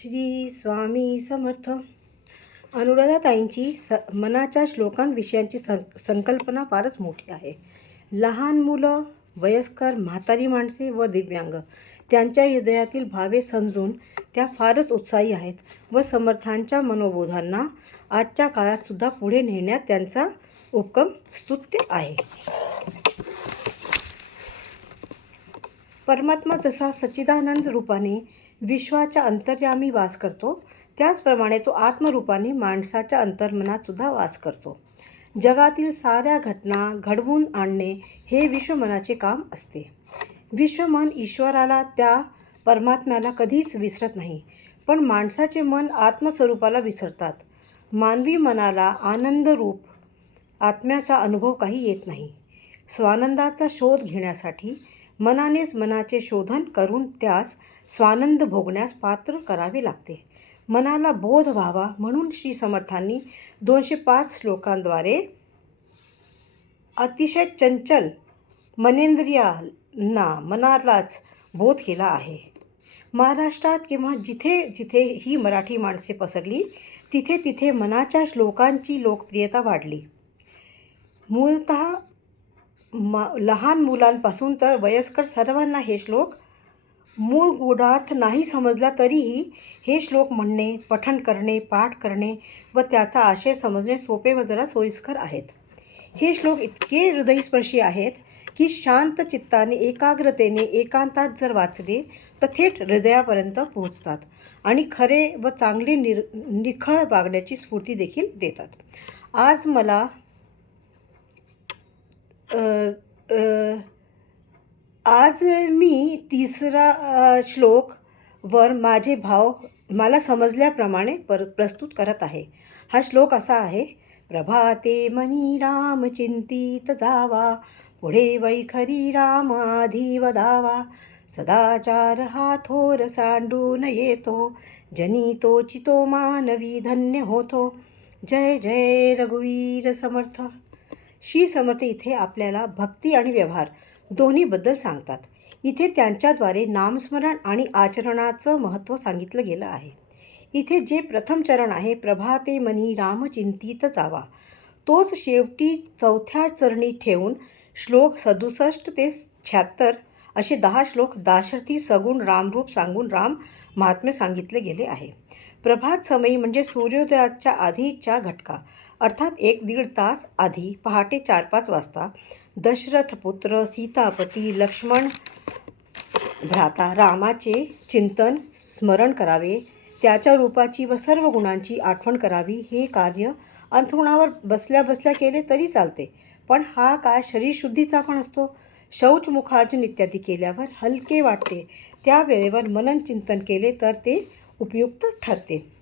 श्री स्वामी समर्थ. अनुराधाताईंची स मनाच्या श्लोकांविषयांची सं संकल्पना फारच मोठी आहे. लहान मुलं वयस्कर म्हातारी माणसे व दिव्यांग त्यांच्या हृदयातील भावे समजून त्या फारच उत्साही आहेत व समर्थांच्या मनोबोधांना आजच्या काळातसुद्धा पुढे नेण्यात त्यांचा उपक्रम स्तुत्य आहे. परमात्मा जसा सच्चिदानंद रूपाने विश्वाच्या अंतर्यामी वास करतो. त्याचप्रमाणे तो आत्मरूपाने माणसाच्या अंतर्मनात सुद्धा वास करतो. जगातील साऱ्या घटना घडवून आणणे हे विश्वमनाचे काम असते. विश्वमन ईश्वराला त्या परमात्म्याला कधीच विसरत नाही पण माणसाचे मन आत्मस्वरूपाला विसरतात. मानवी मनाला आनंदरूप आत्म्याचा अनुभव काही येत नाही. स्वानंदाचा शोध घेण्यासाठी मनानेच मनाचे शोधन करून त्यास स्वानंद भोगण्यास पात्र करावे लागते. मनाला बोध व्हावा म्हणून श्री समर्थांनी दोनशे पाच श्लोकांद्वारे अतिशय चंचल मनेंद्रियांना मनालाच बोध केला आहे. महाराष्ट्रात किंवा जिथे जिथे ही मराठी माणसे पसरली तिथे तिथे मनाच्या श्लोकांची लोकप्रियता वाढली. मूलत मा लहान मुलांपासून तर वयस्कर सर्वांना हे श्लोक मूळ गूढार्थ नाही समजला तरीही हे श्लोक म्हणणे पठण करणे पाठ करणे व त्याचा आशय समजणे सोपे व जरा सोयीस्कर आहेत. हे श्लोक इतके हृदयस्पर्शी आहेत की शांत चित्ताने एकाग्रतेने एकांतात जर वाचले तर थेट हृदयापर्यंत पोहोचतात आणि खरे व चांगले निर निखळ वागण्याची स्फूर्ती देखील देतात. आज मला आज मी तिसरा श्लोक वर माझे भाव मला समजल्याप्रमाणे पर प्रस्तुत करत आहे. हा श्लोक असा आहे प्रभाते मनी राम चिंतित जावा पुढे वैखरी राम आधी वदावा सदाचार हा थोर सांडून येतो जनी तो चितो मानवी धन्य होतो जय जय रघुवीर समर्थ. श्री समर्थ इथे आपल्याला भक्ती आणि व्यवहार दोन्हीबद्दल सांगतात. इथे त्यांच्याद्वारे नामस्मरण आणि आचरणाचं महत्त्व सांगितलं गेलं आहे. इथे जे प्रथम चरण आहे प्रभाते मनी रामचिंतीत जावा. तोच शेवटी चौथ्या चरणी ठेवून श्लोक सदुसष्ट ते शहात्तर असे दहा श्लोक दाशरथी सगुण रामरूप सांगून राम महात्म्य सांगितले गेले आहे. प्रभात समयी म्हणजे सूर्योदयाच्या आधीच्या घटका. अर्थात एक दीड तास आधी पहाटे चार पाच वाजता दशरथ पुत्र सीतापती लक्ष्मण भ्राता रामाचे चिंतन स्मरण करावे. त्याच्या रूपाची व सर्व गुणांची आठवण करावी. हे कार्य अंथरुणावर बसल्या बसल्या केले तरी चालते. पण हा काय शरीरशुद्धीचा पण असतो? शौचमुखार्जन इत्यादी केल्यावर हलके वाटते. त्या वेळेवर मनन चिंतन केले तर ते उपयुक्त ठरते.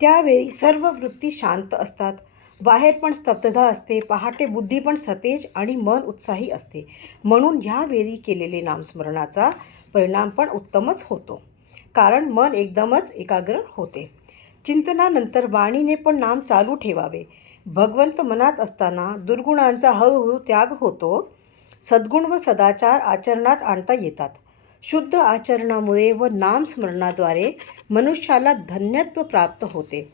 त्यावेळी सर्व वृत्ती शांत असतात. बाहेर पण स्तब्धता असते पहाटे बुद्धी पण सतेज आणि मन उत्साही असते. म्हणून ह्यावेळी केलेले नामस्मरणाचा परिणाम पण उत्तमच होतो. कारण मन एकदमच एकाग्र होते. चिंतनानंतर वाणीने पण नाम चालू ठेवावे. भगवंत मनात असताना दुर्गुणांचा हळूहळू त्याग होतो. सद्गुण व सदाचार आचरणात आणता येतात. शुद्ध आचरणामुळे व नामस्मरणाद्वारे मनुष्याला धन्यत्व प्राप्त होते.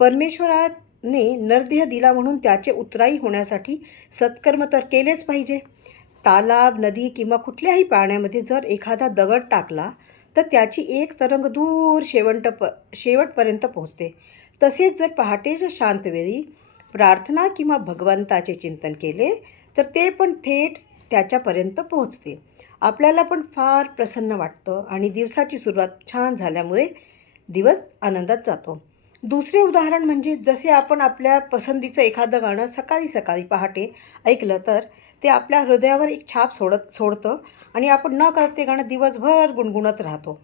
परमेश्वराने नरदेह दिला म्हणून त्याचे उतराई होण्यासाठी सत्कर्म तर केलेच पाहिजे. तालाब नदी किंवा कुठल्याही पाण्यामध्ये जर एखादा दगड टाकला तर त्याची एक तरंग दूर शेवंट प शेवटपर्यंत पोहोचते. तसेच जर पहाटेच्या शांतवेळी प्रार्थना किंवा भगवंताचे चिंतन केले तर ते पण थेट त्याच्यापर्यंत पोहोचते. आपल्याला पण फार प्रसन्न वाटतं आणि दिवसाची सुरुवात छान झाल्यामुळे दिवस आनंदात जातो. दुसरे उदाहरण म्हणजे जसे आपण आपल्या पसंतीचं एखादं गाणं सकाळी सकाळी पहाटे ऐकलं तर ते आपल्या हृदयावर एक छाप सोडत सोडतं आणि आपण न करत ते गाणं दिवसभर गुणगुणत राहतो.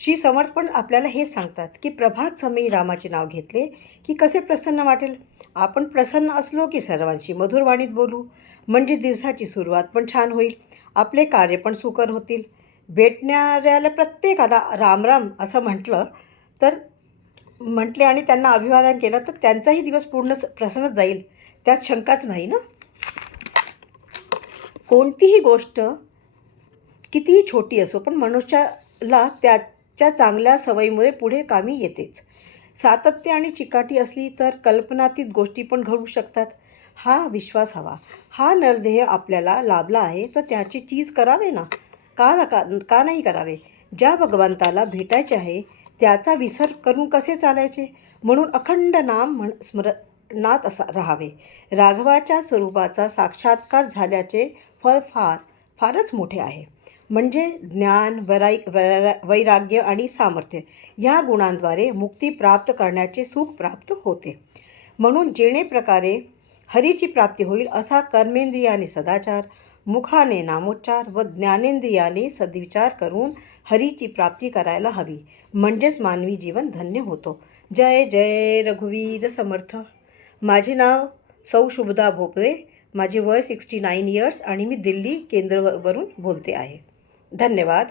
श्री समर्थ पण आपल्याला हेच सांगतात की प्रभात समयी रामाचे नाव घेतले की कसे प्रसन्न वाटेल? आपण प्रसन्न असलो की सर्वांशी मधुरवाणीत बोलू. म्हणजे दिवसाची सुरुवात पण छान होईल. आपले कार्य पण सुकर होतील. भेटणाऱ्याला प्रत्येकाला रामराम असं म्हटलं तर म्हटले आणि त्यांना अभिवादन केलं तर त्यांचाही दिवस पूर्ण प्रसन्नच जाईल. त्यात शंकाच नाही ना? कोणतीही गोष्ट कितीही छोटी असो पण मनुष्याला त्या च्या चांगल्या सवयीमुळे पुढे कामी येतेच. सातत्य आणि चिकाटी असली तर कल्पनातीत गोष्टी पण घडू शकतात. हा विश्वास हवा. हा नरदेह आपल्याला लाभला आहे तर त्याची चीज करावे ना? का नका का नाही करावे? ज्या भगवंताला भेटायचे आहे त्याचा विसर करून कसे चालायचे? म्हणून अखंड नाम म्हण स्मरणात असा राहावे. राघवाच्या स्वरूपाचा साक्षात्कार झाल्याचे फळ फार फारच मोठे आहे. म्हणजे ज्ञान वराई वैरा वैराग्य आणि सामर्थ्य ह्या गुणांद्वारे मुक्ती प्राप्त करण्याचे सुख प्राप्त होते. म्हणून जेणे प्रकारे हरीची प्राप्ती होईल असा कर्मेंद्रियाने सदाचार मुखाने नामोच्चार व ज्ञानेंद्रियाने सद्विचार करून हरीची प्राप्ती करायला हवी. म्हणजेच मानवी जीवन धन्य होतो. जय जय रघुवीर समर्थ. माझे नाव सौ शुभदा भोपळे. माझे वय सिक्स्टी नाईन इयर्स आणि मी दिल्ली केंद्रवरून बोलते आहे. धन्यवाद.